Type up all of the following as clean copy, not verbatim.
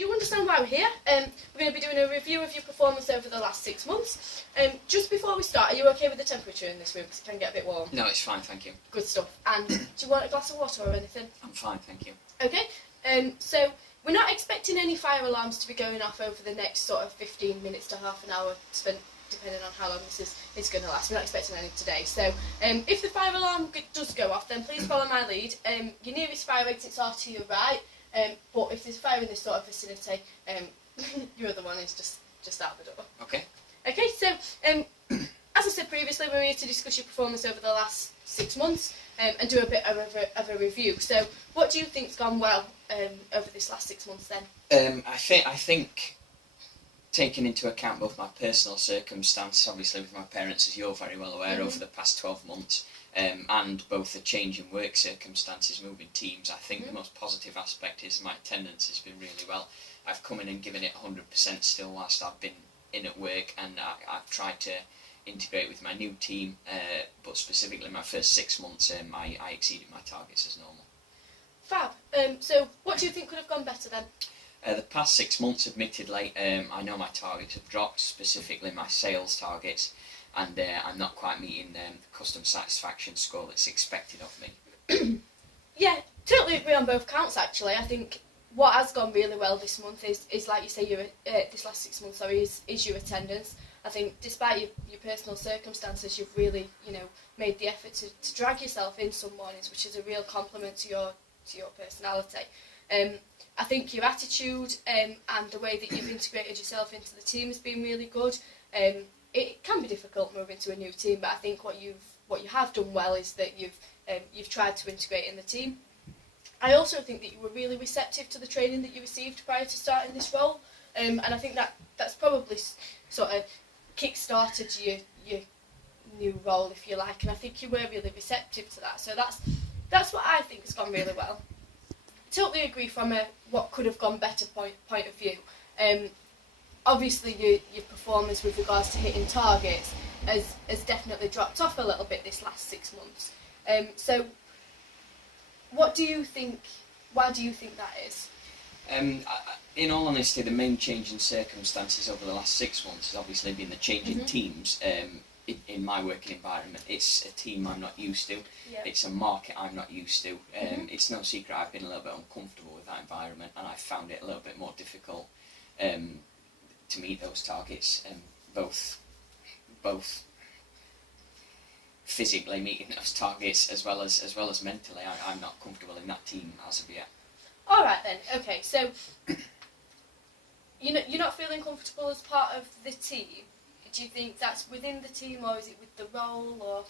you understand why we're here. We're going to be doing a review of your performance over the last 6 months. Just before we start, are you okay with the temperature in this room? Because it can get a bit warm. No, it's fine, thank you. Good stuff. And do you want a glass of water or anything? I'm fine, thank you. Okay. So we're not expecting any fire alarms to be going off over the next sort of 15 minutes to half an hour, depending on how long this is going to last. We're not expecting any today. So if the fire alarm does go off, then please follow my lead. Your nearest fire exits are to your right. But if there's fire in this sort of vicinity, your other one is just out the door. Okay. Okay, so as I said previously, we're here to discuss your performance over the last 6 months and do a bit of a review. So what do you think's gone well over this last 6 months then? I think taking into account both my personal circumstance, obviously with my parents, as you're very well aware, over the past 12 months, and both the change in work circumstances, moving teams, I think the most positive aspect is my attendance has been really well. I've come in and given it 100% still whilst I've been in at work, and I've tried to integrate with my new team, but specifically my first 6 months, I exceeded my targets as normal. Fab. So what do you think could have gone better then? The past 6 months, admittedly, I know my targets have dropped, specifically my sales targets, and I'm not quite meeting the customer satisfaction score that's expected of me. Yeah, totally agree on both counts actually. I think what has gone really well this month is like you say, this last 6 months, is your attendance. I think despite your personal circumstances, you've really, made the effort to drag yourself in some mornings, which is a real compliment to your personality. I think your attitude and the way that you've integrated yourself into the team has been really good. It can be difficult moving to a new team, but I think what you have done well is that you've tried to integrate in the team. I also think that you were really receptive to the training that you received prior to starting this role, and I think that's probably sort of kick-started your new role, if you like, and I think you were really receptive to that. So that's what I think has gone really well. Totally agree from a what could have gone better point of view. Obviously your performance with regards to hitting targets has definitely dropped off a little bit this last 6 months. So what do you think, why do you think that is? In all honesty, the main change in circumstances over the last 6 months has obviously been the change in teams. In my working environment, it's a team I'm not used to. Yep. It's a market I'm not used to. It's no secret I've been a little bit uncomfortable with that environment, and I found it a little bit more difficult to meet those targets, both physically meeting those targets as well as mentally. I'm not comfortable in that team as of yet. All right then. Okay, so you're not feeling comfortable as part of the team. Do you think that's within the team, or is it with the role, or?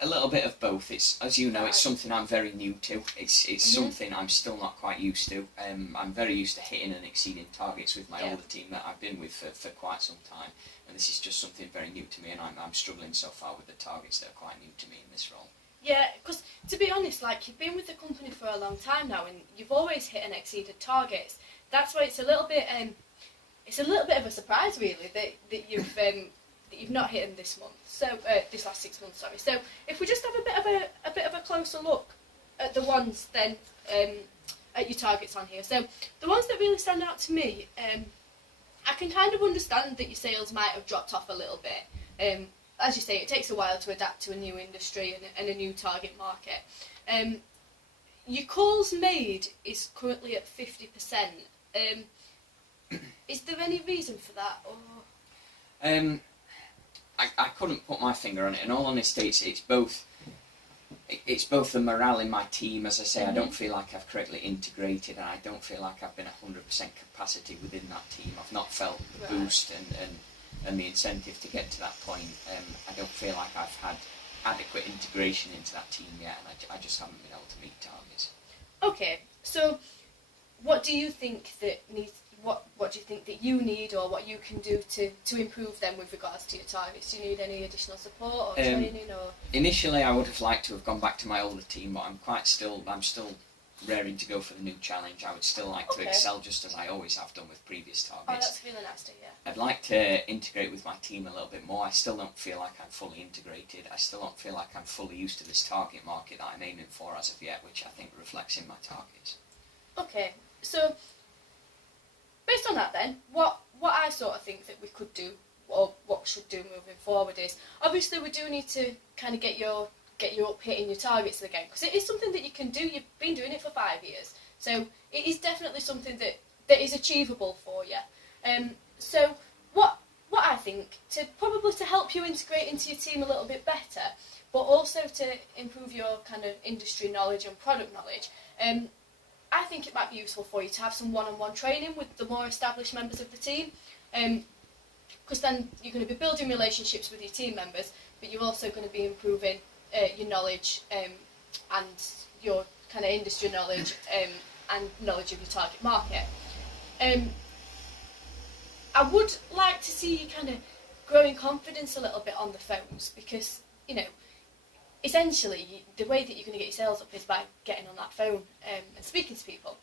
A little bit of both. It's, as you know, it's something I'm very new to. It's something I'm still not quite used to. I'm very used to hitting and exceeding targets with my older team that I've been with for quite some time, and this is just something very new to me, and I'm struggling so far with the targets that are quite new to me in this role. Yeah, because to be honest, like, you've been with the company for a long time now, and you've always hit and exceeded targets. That's why it's a little bit of a surprise, really, that you've not hit them this month. So this last 6 months, sorry. So if we just have a bit of a closer look at the ones then at your targets on here. So the ones that really stand out to me, I can kind of understand that your sales might have dropped off a little bit. As you say, it takes a while to adapt to a new industry and a new target market. Your calls made is currently at 50%. Is there any reason for that, or? I couldn't put my finger on it. In all honesty, it's both the morale in my team. As I say, I don't feel like I've correctly integrated, and I don't feel like I've been 100% capacity within that team. I've not felt the boost and the incentive to get to that point. I don't feel like I've had adequate integration into that team yet, and I just haven't been able to meet targets. Okay, so what do you think that needs? What do you think that you need, or what you can do to improve them with regards to your targets? Do you need any additional support or training, or? Initially, I would have liked to have gone back to my older team, but I'm still raring to go for the new challenge. I would still like to excel just as I always have done with previous targets. Oh, that's really nice to hear. I'd like to integrate with my team a little bit more. I still don't feel like I'm fully integrated. I still don't feel like I'm fully used to this target market that I'm aiming for as of yet, which I think reflects in my targets. Okay, so I sort of think that we could do, or what we should do moving forward is, obviously we do need to kind of get you up hitting your targets again, because it is something that you can do. You've been doing it for 5 years, so it is definitely something that is achievable for you. So what I think, to help you integrate into your team a little bit better, but also to improve your kind of industry knowledge and product knowledge, I think it might be useful for you to have some one-on-one training with the more established members of the team, because then you're going to be building relationships with your team members, but you're also going to be improving your knowledge and your kind of industry knowledge and knowledge of your target market. I would like to see you kind of growing confidence a little bit on the phones, because, you know, essentially the way that you're going to get your sales up is by getting on that phone and speaking to people.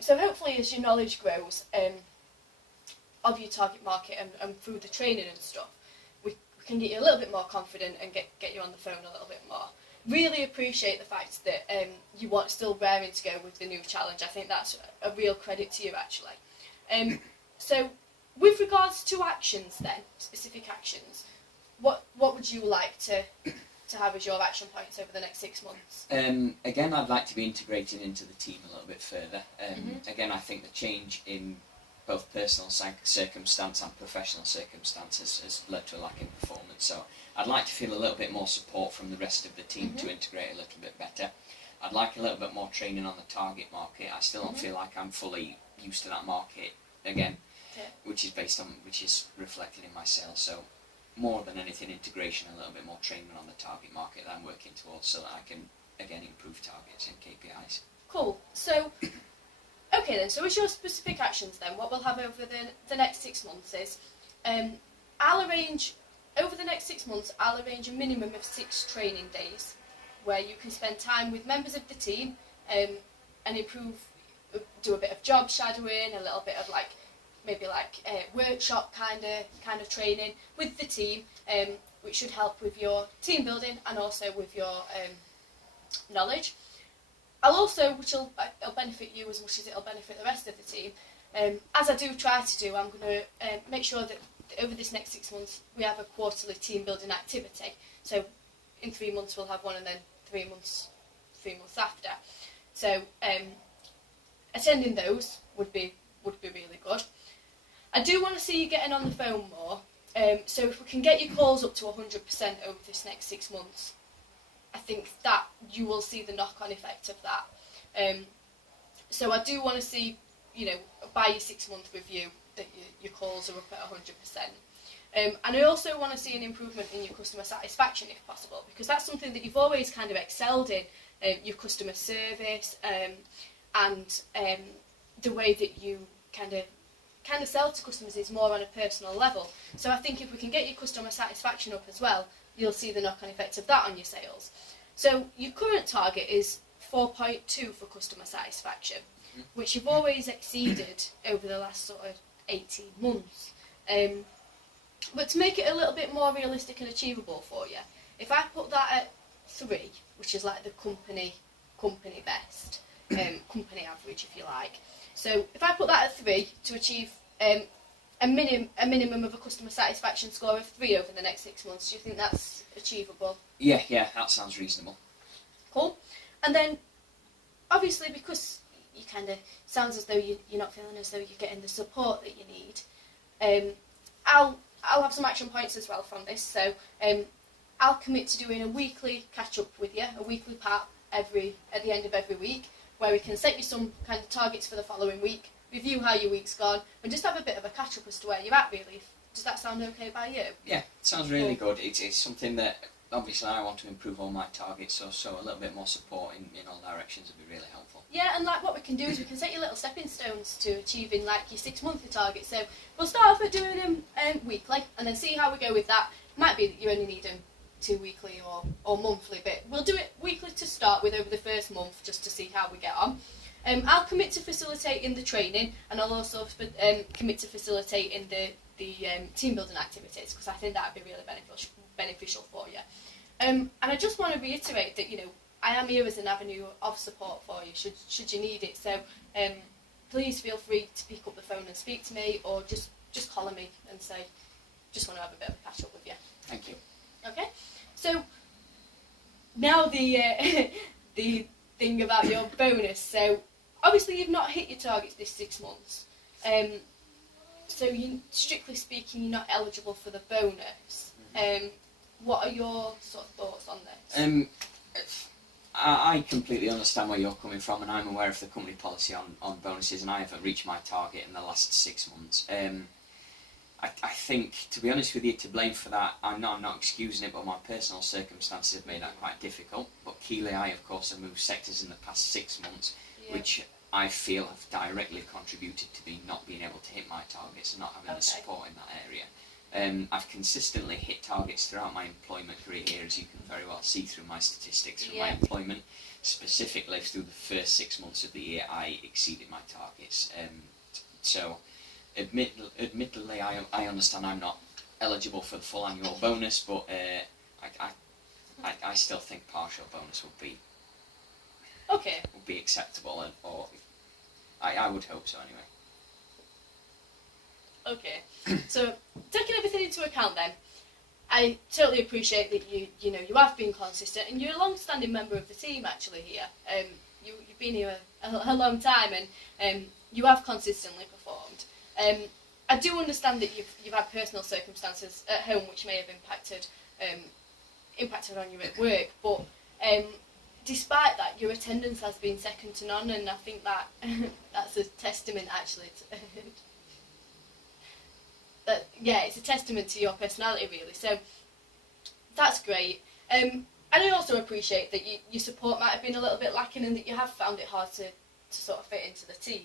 So hopefully as your knowledge grows of your target market and through the training and stuff, we can get you a little bit more confident and get you on the phone a little bit more. Really appreciate the fact that you want still raring to go with the new challenge. I think that's a real credit to you, actually. So with regards to actions then, specific actions, what would you like to have as your action points over the next 6 months? Again, I'd like to be integrated into the team a little bit further. Again, I think the change in both personal circumstance and professional circumstances has led to a lack in performance. So I'd like to feel a little bit more support from the rest of the team to integrate a little bit better. I'd like a little bit more training on the target market. I still don't feel like I'm fully used to that market again, which is reflected in my sales. So more than anything, integration, a little bit more training on the target market that I'm working towards, so that I can again improve targets and KPIs. Cool. So okay then, so as your specific actions then, what we'll have over the next 6 months is, I'll arrange a minimum of 6 training days where you can spend time with members of the team and do a bit of job shadowing, a little bit of maybe workshop kind of training with the team, which should help with your team building and also with your knowledge. It'll benefit you as much as it'll benefit the rest of the team. As I do try to do, I'm going to make sure that over this next 6 months we have a quarterly team building activity. So in 3 months we'll have one, and then 3 months after. So attending those would be really good. I do want to see you getting on the phone more. So if we can get your calls up to 100% over this next 6 months, I think that you will see the knock-on effect of that. So I do want to see, by your 6-month review, that your calls are up at 100%. And I also want to see an improvement in your customer satisfaction if possible, because that's something that you've always kind of excelled in, your customer service and the way that you kind of sell to customers is more on a personal level. So I think if we can get your customer satisfaction up as well, you'll see the knock-on effect of that on your sales. So your current target is 4.2 for customer satisfaction, which you've always exceeded over the last sort of 18 months. But to make it a little bit more realistic and achievable for you, if I put that at 3, which is like the company best, company average if you like. So if I put that at 3 to achieve a minimum of a customer satisfaction score of 3 over the next 6 months, do you think that's achievable? Yeah, that sounds reasonable. Cool. And then, obviously, because you kind of sounds as though you're not feeling as though you're getting the support that you need, I'll have some action points as well from this. So I'll commit to doing a weekly catch up with you, a weekly part at the end of every week, where we can set you some kind of targets for the following week, review how your week's gone, and just have a bit of a catch up as to where you're at, really. Does that sound okay by you? Yeah, it sounds really good. It's something that obviously I want to improve all my targets, so a little bit more support in all directions would be really helpful. Yeah, and what we can do is we can set you little stepping stones to achieving your 6-monthly target. So we'll start off at doing them weekly, and then see how we go with that. Might be that you only need them 2 weekly or monthly, but we'll do it weekly to start with over the first month, just to see how we get on. I'll commit to facilitating the training, and I'll also commit to facilitating the team building activities, because I think that would be really beneficial for you. And I just want to reiterate that I am here as an avenue of support for you should you need it. So please feel free to pick up the phone and speak to me, or just just collar me and say, just want to have a bit of a catch up with you. Thank you. Okay, so now the the thing about your bonus. So obviously you've not hit your targets this 6 months. So you, strictly speaking, you're not eligible for the bonus. What are your sort of thoughts on this? I completely understand where you're coming from, and I'm aware of the company policy on bonuses, and I haven't reached my target in the last 6 months. I think, to be honest with you, to blame for that, I'm not excusing it, but my personal circumstances have made that quite difficult. But Keeley, I of course have moved sectors in the past 6 months, which I feel have directly contributed to me not being able to hit my targets and not having the support in that area. I've consistently hit targets throughout my employment career here, as you can very well see through my statistics from my employment. Specifically through the first 6 months of the year, I exceeded my targets. So, admittedly, I understand I'm not eligible for the full annual bonus, but I still think partial bonus would be acceptable, or I would hope so anyway. Okay, so taking everything into account then, I totally appreciate that you have been consistent, and you're a long-standing member of the team actually here. You've been here a long time, and you have consistently performed. I do understand that you've had personal circumstances at home which may have impacted on you at work, but despite that, your attendance has been second to none, and I think that that's a testament actually to it's a testament to your personality really, so that's great. And I also appreciate that your support might have been a little bit lacking and that you have found it hard to sort of fit into the team.